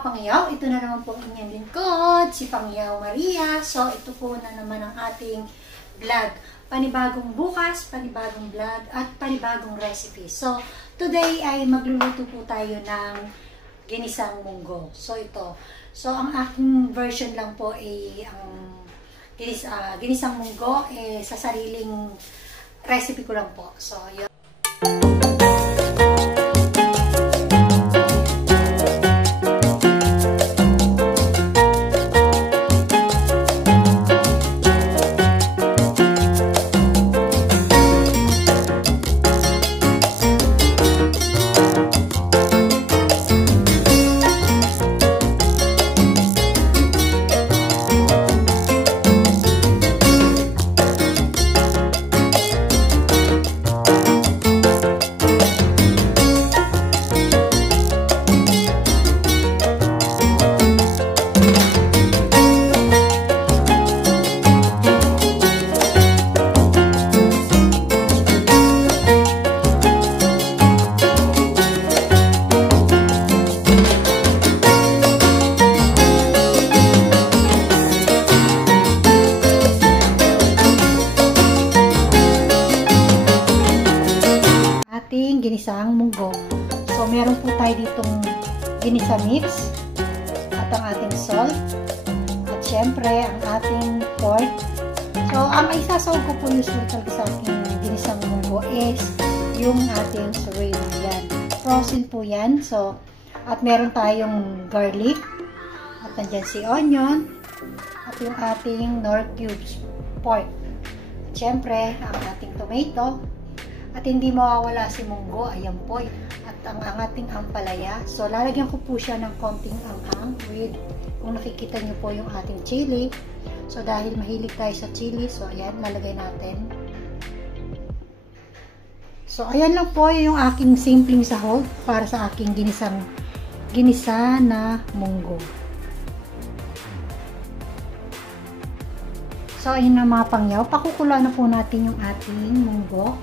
mga Pangyaw, ito na naman po ang inyong lingkod, si Pangyaw Maria. So, ito po na naman ang ating vlog. Panibagong bukas, panibagong vlog, at panibagong recipe. So, today ay magluluto po tayo ng ginisang munggo. So, ito. So, ang aking version lang po ay ang ginisang munggo sa sariling recipe ko lang po. So, yun. Ginisang munggo. So, meron po tayo ditong ginisa mix at ang ating salt at syempre ang ating pork. So, ang isasawag ko po usually talaga sa aking ginisang munggo is yung ating sarili. Yan. Frozen po yan. So, at meron tayong garlic at nandyan si onion at yung ating nor cubes pork. At syempre, ang ating tomato. At hindi mawawala si munggo, ayan po. At ang ating ampalaya. So, lalagyan ko po siya ng konting anghang with, kung nakikita nyo po yung ating chili. So, dahil mahilig tayo sa chili, so ayan, lalagay natin. So, ayan lang po yung aking simpleng sahog para sa aking ginisa na munggo. So, ayun na mga Pangyaw. Pakukula na po natin yung ating munggo.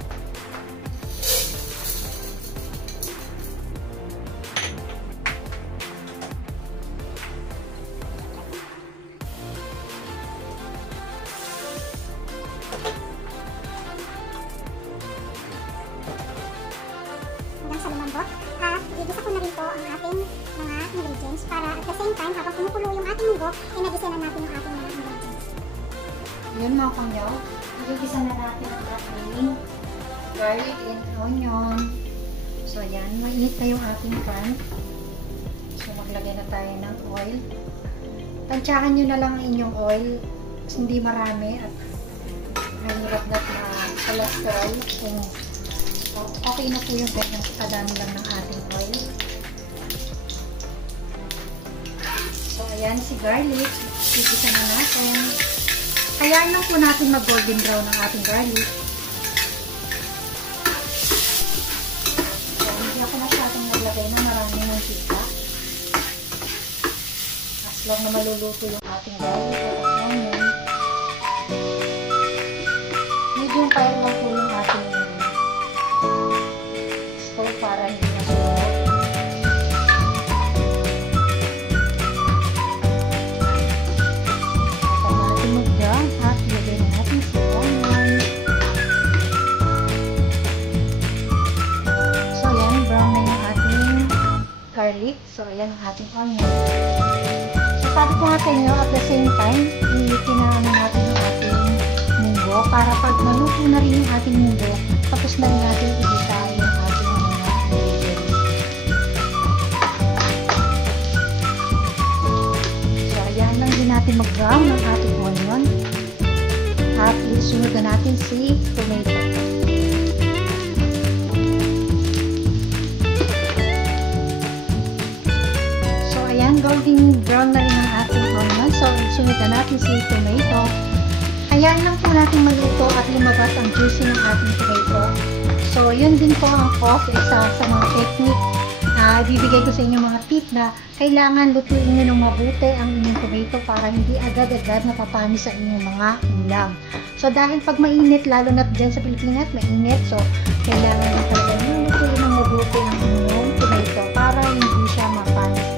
Sa lumambot at igisa ko na rin po ang ating mga ingredients para at the same time habang kumukulo yung ating munggo ay nagisa na natin yung ating mga ingredients. Yun mga Pangyaw, nagigisa na natin ang ating garlic and onion. So ayan, mainit na yung ating pan. So maglagay na tayo ng oil. Tansyahan nyo na lang inyong oil kasi hindi marami at mahirap na cholesterol kung okay na po yung ganyan kadami lang ng ating oil. So, ayan si garlic. Igisa na natin. Hayaan lang po natin mag-golden brown ang ating garlic. So, hindi ako masyadong naglagay na maraming mantika. As long na maluluto yung ating garlic at onion. Medium fire lang po yung ating para hindi masulot. Kapag natin mag-brown at ilagay na natin si onion. So, ayan, brown na yung ating garlic. So, ayan ang ating onion. So, sabi ko nga sa inyo, at the same time, itinaan natin yung ating munggo para pag maluto na rin yung ating munggo, tapos na rin natin igisa yung ating natin mag-brown ng ating onion at isunod na natin si tomato. So ayan, golden brown na rin ang ating onion. So isunod na natin si tomato. Hayaan lang po natin maluto at lumabas ang juicy ng ating tomato. So yun din po ang isa sa mga technique bibigay ko sa inyo mga tip na kailangan lutuin nyo ng mabuti ang inyong tomato para hindi agad-agad napapanis sa inyong mga ulam. So dahil pag mainit, lalo na dyan sa Pilipinas, mainit, so kailangan na talaga lutuin ng mabuti ang inyong tomato para hindi siya mapanis.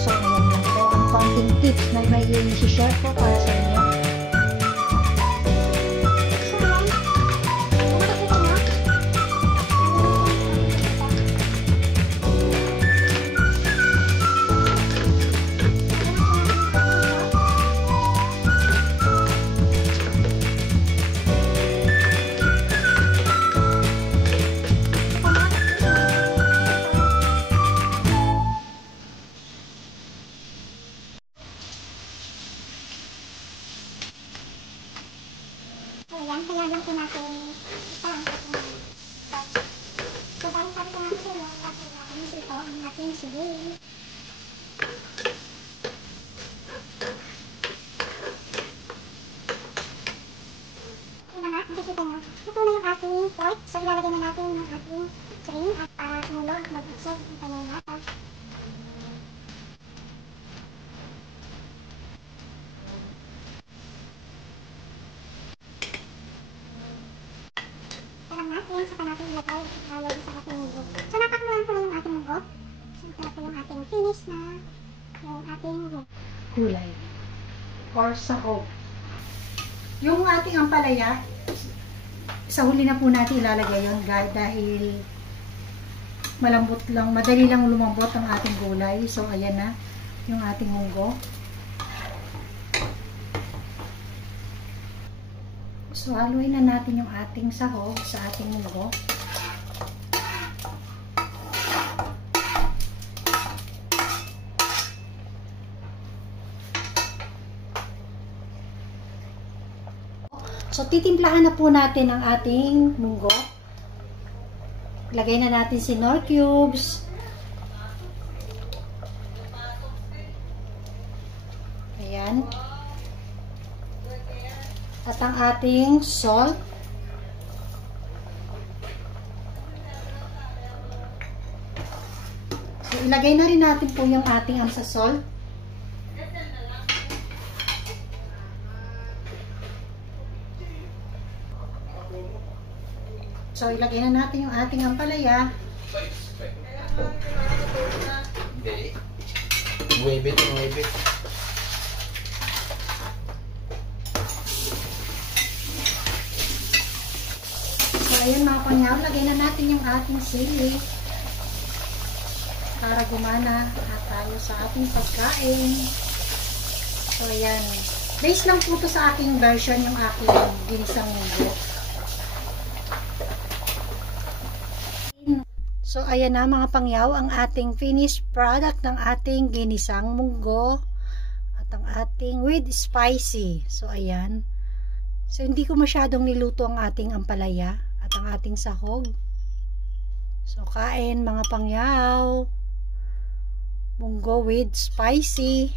So na may i-share po para sa inyo. Ayan, kaya lang po natin ito ang ating so dahil sabi ko nga po sa'yo, ito ang ating sili. Yun na nga, nakikita nyo. Ito na yung ating pork. So ilalagay na natin yung ating cream at para tumulong at mag-absorb ang kanyang lata. Saka natin ilagay sa ating munggo. So napakulaan ko na yung ating munggo. So ito po yung ating finish na yung ating Gulay or sahog. Yung ating ampalaya, sa huli na po natin ilalagay yun dahil malambot lang, madali lang lumambot ang ating gulay. So ayan na yung ating munggo. So, haluin na natin yung ating sahog sa ating munggo. So, titimplahan na po natin ang ating munggo. Lagay na natin si Knorr cubes. Ayan. At ang ating salt. So, ilagay na rin natin po yung ating amsa salt. So, ilagay na natin yung ating ampalaya. Hindi. 9. Ayan mga panyaw, lagay na natin yung ating sili para gumana at tayo sa ating pagkain. So ayan, base lang po to sa aking version yung aking ginisang munggo. So ayan na mga pangyaw, ang ating finished product ng ating ginisang munggo at ang ating with spicy. So ayan, so hindi ko masyadong niluto ang ating ampalaya at ang ating sahog. So, kain mga pangyaw. Munggo with spicy.